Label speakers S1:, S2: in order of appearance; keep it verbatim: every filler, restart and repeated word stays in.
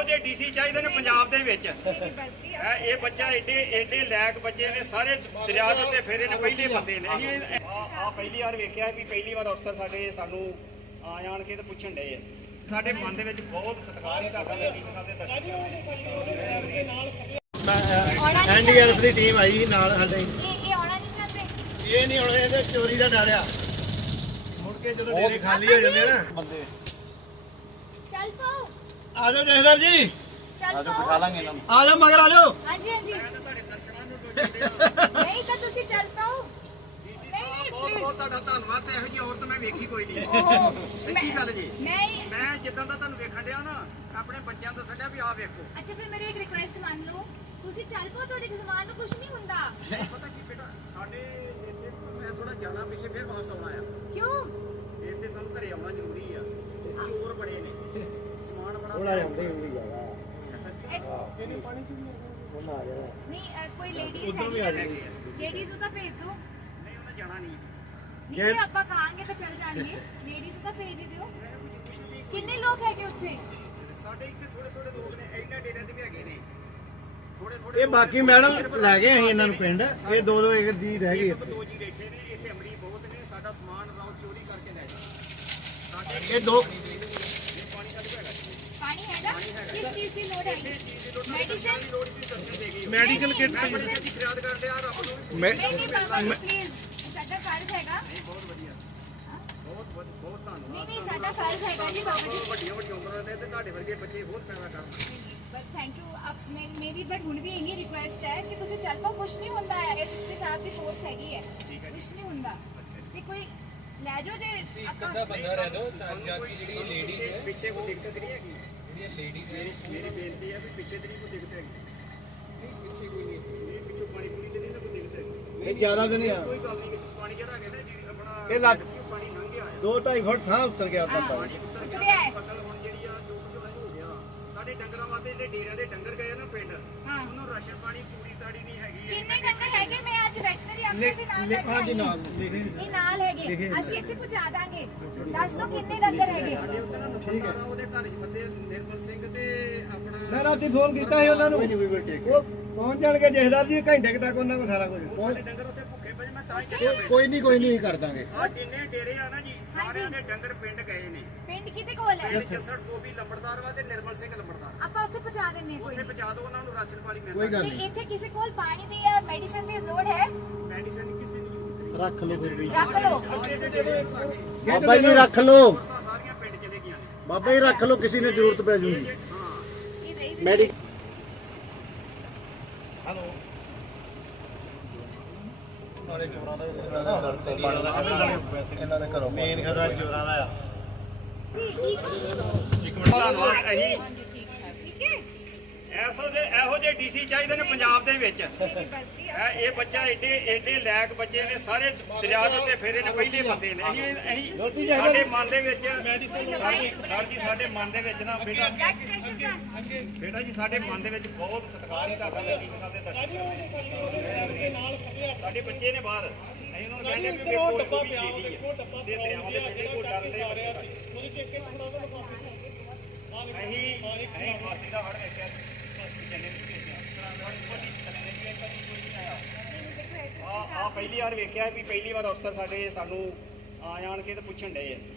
S1: ਜਿਹੇ ਡੀਸੀ ਚਾਹੀਦੇ ਨੇ ਪੰਜਾਬ ਦੇ ਵਿੱਚ। ਇਹ ਬੱਚਾ ਏਡੇ ਏਡੇ ਲਾਇਕ ਬੱਚੇ ਨੇ, ਸਾਰੇ ਦਰਿਆ ਦੇ ਉੱਤੇ ਫੇਰੇ ਨੇ, ਪਹਿਲੇ ਬੰਦੇ ਨੇ। ਅਸੀਂ ਆ ਪਹਿਲੀ ਵਾਰ ਵੇਖਿਆ ਵੀ ਪਹਿਲੀ ਵਾਰ ਅਫਸਰ ਸਾਡੇ ਸਾਨੂੰ ਆ ਜਾਣ ਕੇ ਤੇ ਪੁੱਛਣ ਡਏ ਆ। ਸਾਡੇ ਮਨ ਦੇ ਵਿੱਚ ਬਹੁਤ ਸਤਿਕਾਰ ਹੈ ਤੁਹਾਡਾ ਡੀਸੀ ਸਾਹਿਬ ਦੇ ਦਰਸ਼ਨ।
S2: ਐਨਡੀਆਰਐਫ ਦੀ ਟੀਮ ਆਈ ਨਾਲ ਸਾਡੇ।
S3: ਇਹ ਆਉਣਾ ਨਹੀਂ ਚਾਹਤੇ।
S2: ਇਹ ਨਹੀਂ ਹੁਣ ਇਹਦੇ ਚੋਰੀ ਦਾ ਡਰ ਆ, ਮੁੜ ਕੇ ਜਦੋਂ ਡੇਰੇ ਖਾਲੀ ਹੋ ਜਾਂਦੇ ਨਾ ਬੰਦੇ।
S3: ਚੱਲ ਪਾਓ,
S2: ਆ ਜਾਓ ਜਹਦਰ ਜੀ,
S3: ਚੱਲ ਪਾਓ।
S2: ਲਾਂਗੇ ਇਹਨਾਂ ਨੂੰ। ਆ ਜਾਓ ਮਗਰ ਆ ਜਾਓ।
S3: ਹਾਂਜੀ ਹਾਂਜੀ,
S1: ਤੁਹਾਡੇ ਦਰਸ਼ਨਾਂ ਨੂੰ ਲੋੜ
S3: ਨਹੀਂ ਤਾਂ ਤੁਸੀਂ ਚੱਲ ਪਾਓ।
S1: ਬਹੁਤ ਬਹੁਤ ਤੁਹਾਡਾ ਧੰਨਵਾਦ। ਤੇ ਇਹੋ ਜਿਹੀ ਔਰਤ ਮੈਂ ਵੇਖੀ ਕੋਈ ਨਹੀਂ।
S3: ਓਹੋ,
S1: ਸੱਚੀ ਗੱਲ ਜੀ।
S3: ਨਹੀਂ
S1: ਮੈਂ ਜਿੱਦਾਂ ਦਾ ਤੁਹਾਨੂੰ ਵੇਖਣ ਡਿਆ ਨਾ, ਆਪਣੇ ਬੱਚਿਆਂ ਤੋਂ ਸੱਡਿਆ ਵੀ ਆਹ ਵੇਖੋ।
S3: ਅੱਛਾ ਫਿਰ ਮੇਰੀ ਇੱਕ ਰਿਕੁਐਸਟ ਮੰਨ ਲਓ, ਤੁਸੀਂ ਚੱਲ ਪਾਓ, ਤੁਹਾਡੇ ਜ਼ਮਾਨ ਨੂੰ ਕੁਝ ਨਹੀਂ ਹੁੰਦਾ।
S1: ਪਤਾ ਕੀ ਬੇਟਾ, ਸਾਡੇ ਇੱਥੇ ਮੈਂ ਥੋੜਾ ਜਾਣਾ ਪਿੱਛੇ, ਫਿਰ ਵਾਪਸ ਆਉਣਾ ਆ।
S3: ਕਿਉਂ?
S1: ਇੱਥੇ ਸਾਨੂੰ ਘਰੇ ਆਉਣਾ ਜ਼ਰੂਰੀ ਆ। ਚੋਰ ਬੜੇ ਨੇ, ਸਮਾਨ ਬੜਾ
S2: ਥੋੜਾ ਜਾਂਦੇ ਹੁੰਦੀ ਜਾਗਾ।
S3: ਨਹੀਂ
S2: ਉਹਨਾਂ ਆ ਜਾਣਾ।
S3: ਅ, ਕੋਈ ਲੇਡੀਜ਼
S2: ਉੱਧਰ ਵੀ ਆ ਜਾਣੀ।
S3: ਲੇਡੀਜ਼ ਨੂੰ ਤਾਂ ਭੇਜ ਦਿਓ।
S1: ਨਹੀਂ, ਉਹਨੇ ਜਾਣਾ ਨਹੀਂ।
S3: ਨਹੀਂ ਜੇ ਆਪਾਂ ਕਹਾਂਗੇ ਤਾਂ ਚੱਲ ਜਾਣਗੇ। ਲੇਡੀਜ਼ ਨੂੰ ਤਾਂ ਭੇਜ ਹੀ ਦਿਓ। ਕਿੰਨੇ ਲੋਕ ਹੈਗੇ ਉੱਥੇ?
S1: ਸਾਡੇ ਇੱਥੇ ਥੋੜੇ ਥੋੜੇ ਲੋਕ ਨੇ, ਇਹਨਾਂ ਡੇਰਿਆਂ ਦੇ ਵੀ ਹੈਗੇ ਨੇ ਥੋੜੇ ਥੋੜੇ।
S2: ਇਹ ਬਾਕੀ ਮੈਡਮ ਲੈ ਗਏ ਅਸੀਂ ਇਹਨਾਂ ਨੂੰ ਪਿੰਡ। ਇਹ ਦੋ ਦੋ ਇੱਕ ਦੀ ਰਹਿ ਗਈ ਇੱਥੇ।
S1: ਦੋ ਜੀ ਬੈਠੇ ਨੇ ਇੱਥੇ, ਅਮਲੀ ਬਹੁਤ ਨੇ। ਸਾਡਾ ਸਮਾਨ ਰਾਉ ਚੋਰੀ ਕਰਕੇ ਲੈ ਜਾਂਦੇ ਸਾਡੇ।
S2: ਇਹ ਦੋ
S1: ਪਾਣੀ ਕਦ ਹੈਗਾ?
S3: ਪਾਣੀ ਹੈਗਾ? ਕਿਸ ਚੀਜ਼ ਦੀ ਲੋੜ ਹੈਗੀ? ਮੈਡੀਸਨ
S1: ਲੋੜ ਦੀ ਦਰਸ਼ਨ ਦੇ ਗਈ।
S2: ਮੈਡੀਕਲ ਕਿੱਟ
S1: ਮੈਂ ਬੜੀ ਅੱਛੀ ਫਰਿਆਦ ਕਰਦੇ ਆ ਰੱਬ ਨੂੰ।
S2: ਮੈਂ
S3: ਨਹੀਂ ਨਹੀਂ ਬਾਬਾ ਜੀ ਪਲੀਜ਼, ਸਾਡਾ ਫਰਜ਼ ਹੈਗਾ।
S1: ਨਹੀਂ, ਬਹੁਤ ਵਧੀਆ, ਬਹੁਤ ਬਹੁਤ ਬਹੁਤ ਧੰਨਵਾਦ।
S3: ਨਹੀਂ ਨਹੀਂ ਸਾਡਾ ਫਰਜ਼ ਹੈਗਾ ਜੀ ਬਾਬਾ ਜੀ।
S1: ਵੱਡੀਆਂ ਵੱਡੀਆਂ ਉਮਰਾਂ ਦੇ ਤੇ ਤੁਹਾਡੇ ਵਰਗੇ ਬੱਚੇ ਬਹੁਤ ਪੈਦਾ ਕਰਨ।
S3: ਬਸ ਥੈਂਕ ਯੂ। ਅਬ ਮੈਂ ਮੇਰੀ ਬਟ ਹੁਣ ਵੀ ਇਹੀ ਰਿਕੁਐਸਟ ਹੈ ਕਿ ਤੁਸੀਂ ਚੱਲ ਪਾਓ। ਕੁਛ ਨਹੀਂ ਹੁੰਦਾ ਹੈ, ਐਸਐਸਪੀ ਸਾਹਿਬ ਦੀ ਫੋਰਸ ਹੈਗੀ ਹੈ, ਕੁਛ ਨਹੀਂ ਹੁੰਦਾ। ਤੇ ਕੋਈ ਲੈ ਜਾਓ ਜੇ ਆਪਾਂ
S4: ਬੰਦਾ ਰਹਿ ਦੋ ਤਾਂ ਕਿ ਜਿਹੜੀ ਲੇਡੀਜ਼ ਹੈ
S1: ਪਿੱਛੇ ਕੋਈ ਦਿੱਕਤ ਨਹੀਂ ਹੈਗੀ।
S4: ਜਿਹੜੀਆਂ ਲੇਡੀਜ਼ ਹੈ
S1: ਮੇਰੀ ਬੇਨਤੀ ਹੈ ਵੀ ਪਿੱਛੇ ਤੇ ਨਹੀਂ ਕੋਈ ਦਿੱਕਤ ਹੈਗੀ।
S4: ਨਹੀਂ ਪਿੱਛੇ ਕੋਈ ਨਹੀਂ
S1: ਇਹ ਪਿੱਛੋਂ ਪਾਣੀ ਪੂਰੀ ਤੇ ਨਹੀਂ ਨਾ ਕੋਈ ਦਿੱਕਤ ਹੈਗੀ।
S2: ਇਹ ਜ਼ਿਆਦਾ ਦਿਨ ਨਹੀਂ ਆ।
S1: ਕੋਈ ਗੱਲ ਨਹੀਂ, ਕਿਸੇ ਪਾਣੀ ਜਿਹੜਾ ਹੈਗਾ ਨਾ ਜੀ ਆਪਣਾ
S2: ਇਹ ਲੱਗ
S1: ਪਾਣੀ ਲੰਘ ਗਿਆ ਹੈ।
S2: ਦੋ ਢਾਈ ਫੁੱਟ ਥਾਂ ਉੱਤਰ ਗਿਆ ਤਾਂ ਪਾਣੀ।
S1: ਪਾਣੀ ਉੱਤਰ
S3: ਉਤਰਿਆ
S1: ਗਿਆ।
S3: ਹੈ।
S1: ਫਸਲ ਹੁਣ ਜਿਹੜੀ ਆ ਜੋ ਕੁਝ ਹੋਣਾ ਹੋ ਗਿਆ। ਸਾਡੇ ਡੰਗਰਾਂ ਵਾਸਤੇ ਜਿਹੜੇ ਡੇਰਿਆਂ ਦੇ ਡੰਗਰ ਗਏ ਨਾ ਪਿੰਡ,
S3: ਹਾਂ
S1: ਉਹਨੂੰ ਰਾਸ਼ਨ ਪਾਣੀ ਤੂੜੀ ਤਾੜੀ ਨਹੀਂ ਹੈਗੀ।
S3: ਕਿੰਨੇ ਡੰਗਰ ਹੈਗੇ? ਮੈਂ ਅੱਜ ਵੈਟਰਨਰੀ ਅਫਸਰ ਦੇ ਨਾਲ ਲੈ ਕੇ ਆਈ ਹਾਂ। ਇਹ ਨਾਲ ਹੈਗੇ, ਅਸੀਂ ਇੱਥੇ ਪਹੁੰਚਾ ਦਾਂਗੇ। ਦੱਸ ਦਿਓ ਕਿੰਨੇ ਡੰਗਰ ਹੈਗੇ?
S1: ਸਾਡੇ ਉੱਤੇ ਨਾ ਮੁੰਡਾ ਵਾ, ਉਹਦੇ ਘਰ 'ਚ ਬੰਦੇ ਨਿਰਮਲ ਸਿੰਘ ਤੇ ਆਪਣਾ
S2: ਮੈਂ ਰਾਤੀ ਫੋਨ ਕੀਤਾ ਸੀ ਉਹਨਾਂ ਨੂੰ। ਉਹ ਪਹੁੰਚ ਜਾਣਗੇ ਜਹਦਰ ਜੀ, ਘੰਟੇ ਕੁ ਤੱਕ ਉਹਨਾਂ ਕੋਲ ਸਾਰਾ ਕੁਝ।
S1: ਸਾਡੇ ਡੰਗਰ ਉੱਤੇ ਭੁੱਖੇ ਪਏ। ਮੈਂ ਤਾਂ ਹੀ ਚੱਲਿਆ ਪਿਆ।
S2: ਕੋਈ ਨਹੀਂ ਕੋਈ ਨਹੀਂ ਕਰ ਦਾਂਗੇ।
S1: ਆ ਜਿੰਨੇ ਡੇਰੇ ਆ ਨਾ ਜੀ, ਸਾਰਿਆਂ ਦੇ ਡੰਗਰ ਪਿੰਡ ਗਏ ਨੇ।
S3: ਪਿੰਡ ਕਿਤੇ ਕੋਲ ਹੈ?
S1: ਪਿੰਡ ਜੱਸੜ ਟੋਬੀ ਲੰਬੜਦਾਰ ਵਾ ਤੇ ਨਿਰਮਲ ਸਿੰਘ ਲੰਬੜਦਾਰ।
S3: ਆਪਾਂ ਉੱਥੇ ਪਹੁੰਚਾ ਦਿੰਨੇ ਹਾਂ। ਕੋਈ
S1: ਉੱਥੇ ਪਹੁੰਚਾ ਦਿਓ, ਉਹਨਾਂ ਨੂੰ ਰਾਸ਼ਨ ਪਾਣੀ ਮਿਲਦਾ।
S2: ਕੋਈ ਗੱਲ
S3: ਤੇ ਇੱਥੇ ਕਿਸੇ ਕੋਲ ਪਾਣੀ ਦੀ ਜਾਂ ਮੈਡੀਸਨ ਦੀ ਲੋੜ ਹੈ?
S1: ਮੈਡੀਸਨ ਕਿਸੇ ਦੀ ਜ਼ਰੂਰਤ ਨਹੀਂ।
S2: ਰੱਖ ਲਓ ਫਿਰ ਵੀ।
S3: ਰੱਖ ਲਓ।
S1: ਅੱਗੇ ਦੇ ਡੇਰੇ ਭਾਗੇ
S2: ਬਾਬਾ ਜੀ ਰੱਖ ਲਓ,
S1: ਔਰਤਾਂ ਸਾਰੀਆਂ ਪਿੰਡ ਚਲੇ ਗਈਆਂ ਨੇ।
S2: ਬਾਬਾ ਜੀ ਰੱਖ ਲਓ, ਕਿਸੇ ਨੇ ਜ਼ਰੂਰਤ ਪੈ ਜੂਗੀ।
S1: ਹਾਂ,
S3: ਇਹ ਰਹੀ
S2: ਮੈਡੀ
S1: ਹਲੋ
S2: ਨਾਲੇ ਚੋਰਾਂ ਦਾ ਇਹਨਾਂ ਦੇ ਘਰੋਂ ਮੇਨ ਘਰ ਚੋਰਾਂ ਦਾ ਆ।
S3: ਠੀਕ ਹੈ।
S1: ਇੱਕ ਮਿੰਟ ਧੰਨਵਾਦ। ਅਸੀਂ
S3: ਹਾਂਜੀ ਠੀਕ ਹੈ, ਠੀਕ ਹੈ।
S1: ਐਸੋ ਦੇ ਇਹੋ ਜਿਹੇ ਡੀਸੀ ਚਾਹੀਦੇ ਨੇ ਪੰਜਾਬ ਦੇ ਵਿੱਚ।
S3: ਮੇਰੀ ਬਸ ਜੀ
S1: ਇਹ ਇਹ ਬੱਚਾ ਏਡੇ ਏਡੇ ਲਾਇਕ ਬੱਚੇ ਨੇ, ਸਾਰੇ ਦਰਿਆ ਦੇ ਉੱਤੇ ਫੇਰੇ ਨੇ, ਪਹਿਲੇ ਬੰਦੇ ਨੇ। ਅਸੀਂ ਅਸੀਂ ਸਾਡੇ ਮਨ ਦੇ ਵਿੱਚ ਸਰ ਜੀ ਸਰ ਜੀ ਸਾਡੇ ਮਨ ਦੇ ਵਿੱਚ ਨਾ ਬੇਟਾ
S3: ਬਲੱਡ ਪ੍ਰੈਸ਼ਰ ਦਾ
S1: ਬੇਟਾ ਜੀ ਸਾਡੇ ਮਨ ਦੇ ਵਿੱਚ ਬਹੁਤ ਸਤਿਕਾਰ ਹੈ ਤੁਹਾਡਾ ਡੀਸੀ ਸਾਹਿਬ ਦੇ ਦਰਸ਼ਨ। ਸਾਡੇ ਬੱਚੇ ਨੇ ਬਾਹਰ, ਅਸੀਂ ਉਹਨਾਂ ਨੂੰ ਕਹਿੰਦੇ ਵੀ ਵੇਖੋ ਡੱਬਾ ਪਿਆ, ਵੇਖੋ ਡੱਬਾ ਪਿਆ ਉਹਦੇ ਜਿਹੜੇ ਕੋ ਡਰਦੇ ਆ ਰਿਹਾ ਸੀ। ਉਹਦੀ ਚੈੱਕ ਕੇ ਥੋੜਾ ਜਿਹਾ ਲਿਫਾਫੇ ਅਸੀਂ ਅਸੀਂ ਫਾਸੀ ਦਾ ਹੜ ਵੇਖਿਆ, ਫਾਸੀ ਚੱਲੇ ਨਹੀਂ ਵੇਖਿਆ ਆ ਆ ਪਹਿਲੀ ਵਾਰ ਵੇਖਿਆ ਵੀ ਪਹਿਲੀ ਵਾਰ ਅਫਸਰ ਸਾਡੇ ਸਾਨੂੰ ਆ ਜਾਣ ਕੇ ਤੇ ਪੁੱਛਣ ਡਏ ਆ।